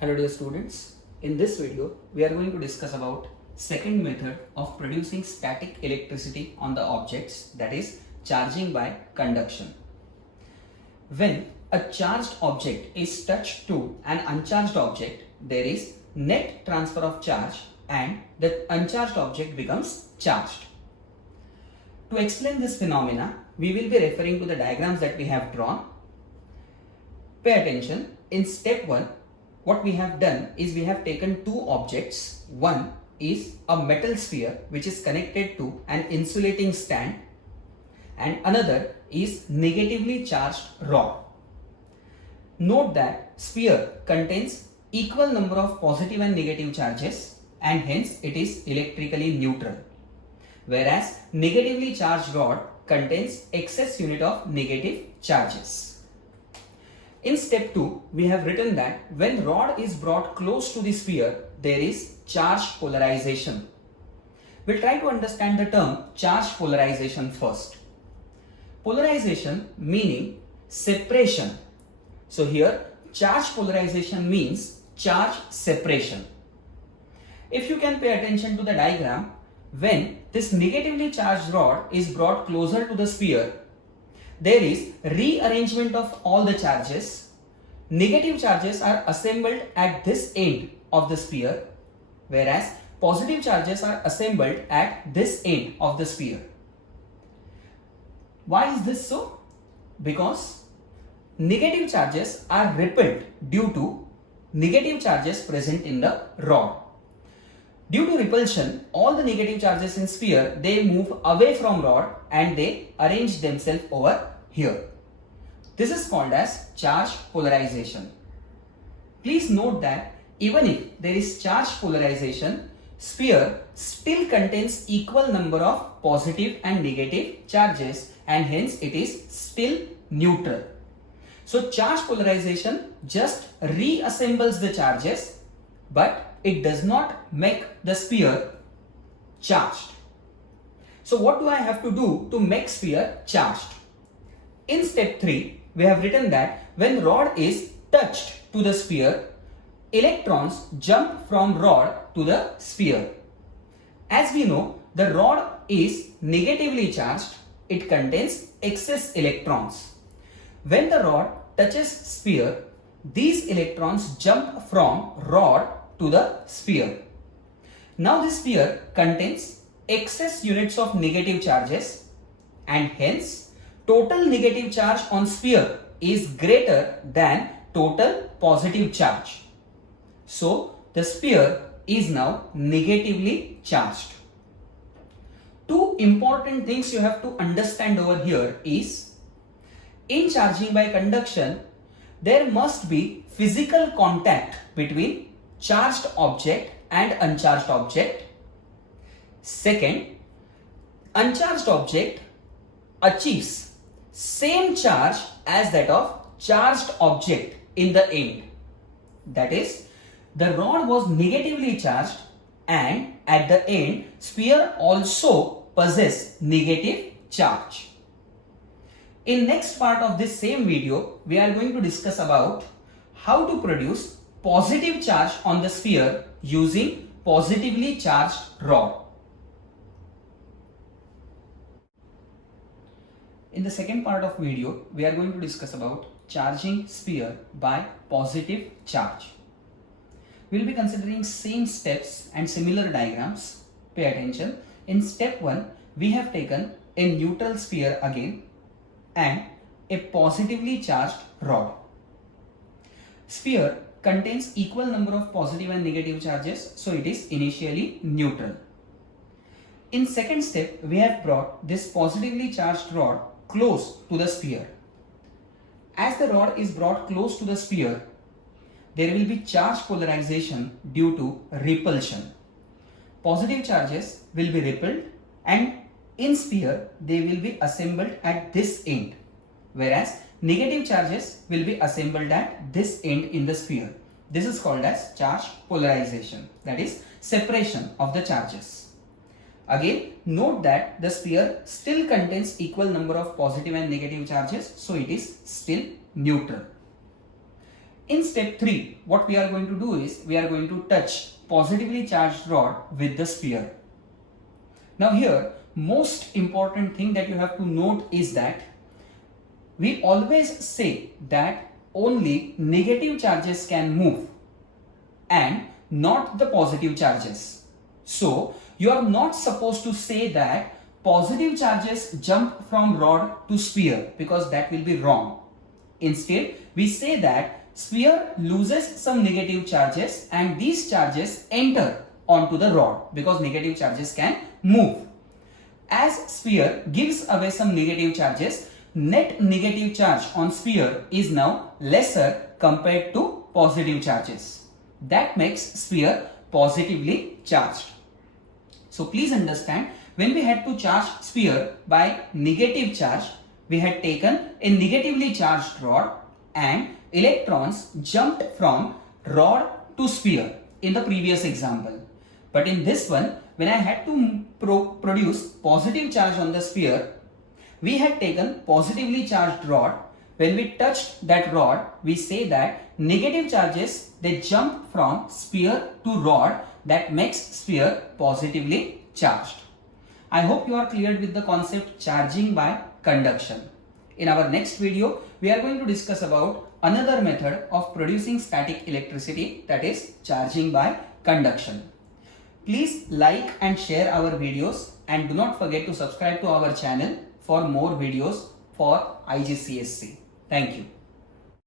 Hello dear students, in this video we are going to discuss about second method of producing static electricity on the objects, that is charging by conduction. When a charged object is touched to an uncharged object, there is net transfer of charge and the uncharged object becomes charged. To explain this phenomena, we will be referring to the diagrams that we have drawn. Pay attention. In step 1, what we have done is we have taken two objects. One is a metal sphere which is connected to an insulating stand, and another is negatively charged rod. Note that sphere contains equal number of positive and negative charges and hence it is electrically neutral, whereas negatively charged rod contains excess unit of negative charges. In step 2, we have written that when rod is brought close to the sphere, there is charge polarization. We'll try to understand the term charge polarization first. Polarization meaning separation. So here charge polarization means charge separation. If you can pay attention to the diagram, when this negatively charged rod is brought closer to the sphere, there is rearrangement of all the charges. Negative charges are assembled at this end of the sphere, whereas positive charges are assembled at this end of the sphere. Why is this so? Because negative charges are repelled due to negative charges present in the rod. Due to repulsion, all the negative charges in sphere, they move away from rod and they arrange themselves over here. This is called as charge polarization. Please note that even if there is charge polarization, sphere still contains equal number of positive and negative charges and hence it is still neutral. So charge polarization just reassembles the charges, but it does not make the sphere charged. So what do I have to do to make sphere charged? In step 3, we have written that when rod is touched to the sphere, electrons jump from rod to the sphere. As we know, the rod is negatively charged. It contains excess electrons. When the rod touches sphere, these electrons jump from rod to the sphere. Now this sphere contains excess units of negative charges and hence total negative charge on sphere is greater than total positive charge. So the sphere is now negatively charged. Two important things you have to understand over here is, in charging by conduction, there must be physical contact between charged object and uncharged object. Second, uncharged object achieves same charge as that of charged object in the end. That is, the rod was negatively charged and at the end sphere also possesses negative charge. In next part of this same video, we are going to discuss about how to produce positive charge on the sphere using positively charged rod. In the second part of video, we are going to discuss about charging sphere by positive charge. We will be considering same steps and similar diagrams. Pay attention. In step 1, we have taken a neutral sphere again and a positively charged rod. Sphere contains equal number of positive and negative charges, so it is initially neutral. In second step, we have brought this positively charged rod close to the sphere. As the rod is brought close to the sphere, there will be charge polarization due to repulsion. Positive charges will be repelled and in sphere they will be assembled at this end, whereas negative charges will be assembled at this end in the sphere. This is called as charge polarization, that is separation of the charges. Again, note that the sphere still contains equal number of positive and negative charges, so it is still neutral. In step 3, what we are going to do is we are going to touch positively charged rod with the sphere. Now here, most important thing that you have to note is that we always say that only negative charges can move and not the positive charges. So you are not supposed to say that positive charges jump from rod to sphere, because that will be wrong. Instead, we say that sphere loses some negative charges and these charges enter onto the rod, because negative charges can move. As sphere gives away some negative charges, net negative charge on sphere is now lesser compared to positive charges. That makes sphere positively charged. So please understand, when we had to charge sphere by negative charge, we had taken a negatively charged rod and electrons jumped from rod to sphere in the previous example. But in this one, when I had to produce positive charge on the sphere, we had taken positively charged rod. When we touched that rod, we say that negative charges, they jump from sphere to rod. That makes sphere positively charged. I hope you are cleared with the concept charging by conduction. In our next video, we are going to discuss about another method of producing static electricity, that is charging by conduction. Please like and share our videos and do not forget to subscribe to our channel for more videos for IGCSE. Thank you.